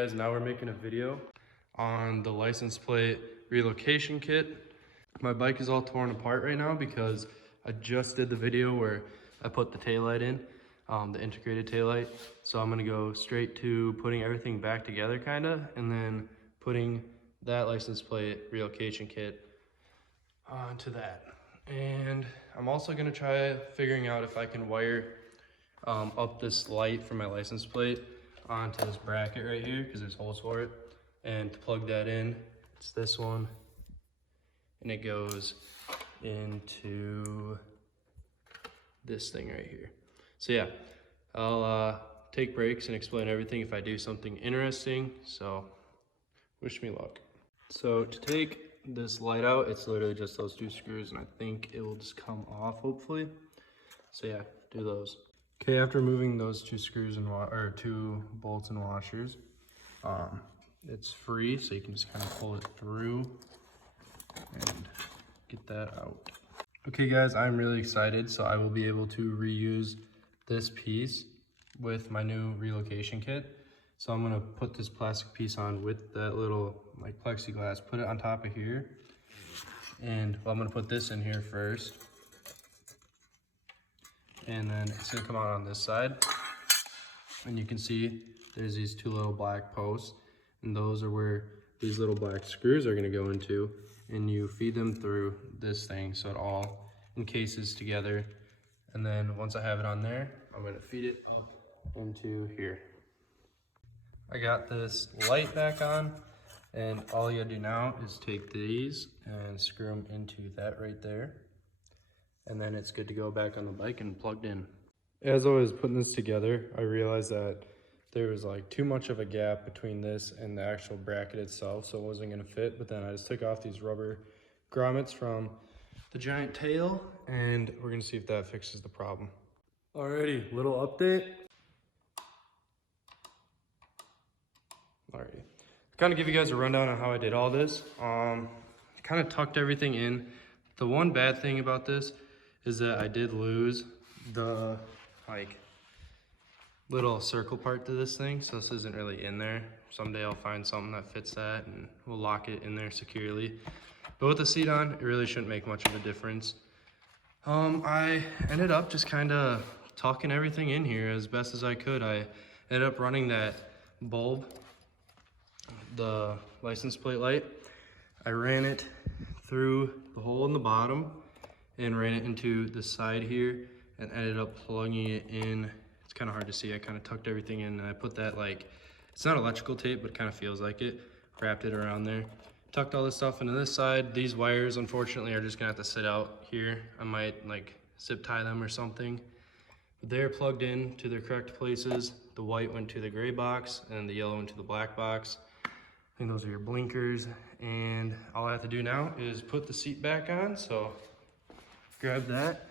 guys, now we're making a video on the license plate relocation kit. My bike is all torn apart right now because I just did the video where I put the taillight in, the integrated taillight. So I'm gonna go straight to putting everything back together kinda, and then putting that license plate relocation kit onto that. And I'm also gonna try figuring out if I can wire up this light from my license plate onto this bracket right here, because there's holes for it. And to plug that in, it's this one, and it goes into this thing right here. So yeah, I'll take breaks and explain everything if I do something interesting, so wish me luck. So to take this light out, it's literally just those two screws, and I think it will just come off hopefully. So yeah, do those. Okay, after removing those two screws and two bolts and washers, it's free, so you can just kind of pull it through and get that out. Okay guys, I'm really excited. So I will be able to reuse this piece with my new relocation kit. So I'm gonna put this plastic piece on with that little like plexiglass, put it on top of here. And well, I'm gonna put this in here first. And then it's gonna come out on this side. And you can see there's these two little black posts, and those are where these little black screws are gonna go into, and you feed them through this thing so it all encases together. And then once I have it on there, I'm gonna feed it up into here. I got this light back on, and all you gotta do now is take these and screw them into that right there. And then it's good to go back on the bike and plugged in. As I was putting this together, I realized that there was like too much of a gap between this and the actual bracket itself, so it wasn't gonna fit. But then I just took off these rubber grommets from the giant tail, and we're gonna see if that fixes the problem. Alrighty, little update. Alrighty, kind of give you guys a rundown on how I did all this. Kind of tucked everything in. The one bad thing about this is that I did lose the like little circle part to this thing, so this isn't really in there. Someday I'll find something that fits that and we'll lock it in there securely. But with the seat on, it really shouldn't make much of a difference. I ended up just kind of tucking everything in here as best as I could. I ended up running that bulb, the license plate light. I ran it through the hole in the bottom and ran it into the side here and ended up plugging it in. It's kind of hard to see. I kind of tucked everything in, and I put that, like, it's not electrical tape, but it kind of feels like it. Wrapped it around there. Tucked all this stuff into this side. These wires, unfortunately, are just gonna have to sit out here. I might like zip tie them or something. But they're plugged in to their correct places. The white went to the gray box and the yellow went to the black box. I think those are your blinkers. And all I have to do now is put the seat back on. So grab that.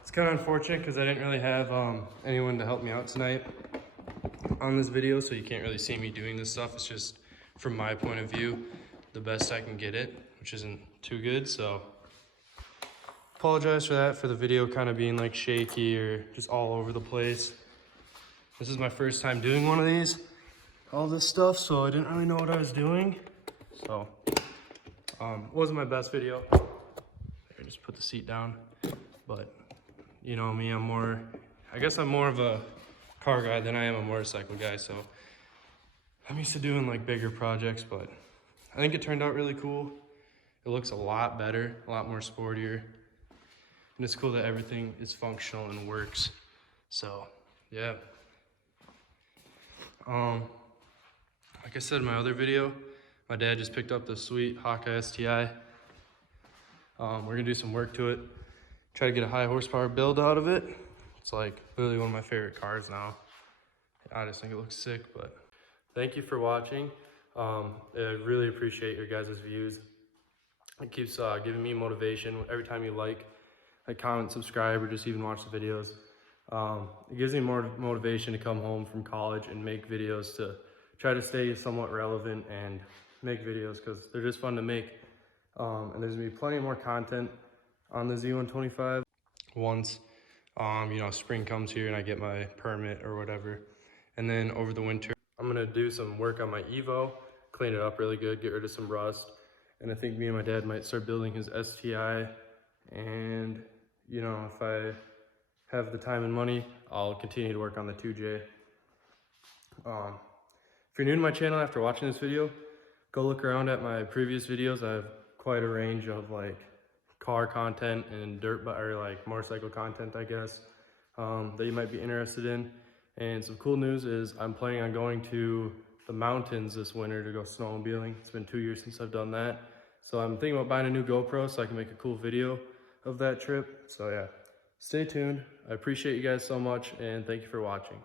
It's kind of unfortunate because I didn't really have anyone to help me out tonight on this video, so you can't really see me doing this stuff. It's just from my point of view, the best I can get it, which isn't too good. So apologize for that, for the video kind of being like shaky or just all over the place. This is my first time doing one of these, all this stuff, so I didn't really know what I was doing. So it wasn't my best video. I just put the seat down, but you know me, I guess I'm more of a car guy than I am a motorcycle guy, so I'm used to doing like bigger projects, but I think it turned out really cool. It looks a lot better, a lot more sportier, and it's cool that everything is functional and works. So yeah. Like I said in my other video, my dad just picked up the sweet Hawkeye STI. We're gonna do some work to it, try to get a high horsepower build out of it. It's like literally one of my favorite cars now. I just think it looks sick. But thank you for watching. I really appreciate your guys' views. It keeps giving me motivation every time you like, comment, subscribe, or just even watch the videos. It gives me more motivation to come home from college and make videos, to try to stay somewhat relevant and make videos, because they're just fun to make. And there's gonna be plenty more content on the Z125 once you know, spring comes here and I get my permit or whatever. And then over the winter, I'm gonna do some work on my Evo, clean it up really good, get rid of some rust. And I think me and my dad might start building his STI. And you know, if I have the time and money, I'll continue to work on the 2J. If you're new to my channel after watching this video, go look around at my previous videos. I have quite a range of like car content and or like motorcycle content, I guess, that you might be interested in. And some cool news is I'm planning on going to the mountains this winter to go snowmobiling. It's been 2 years since I've done that. So I'm thinking about buying a new GoPro so I can make a cool video of that trip. So yeah, stay tuned. I appreciate you guys so much and thank you for watching.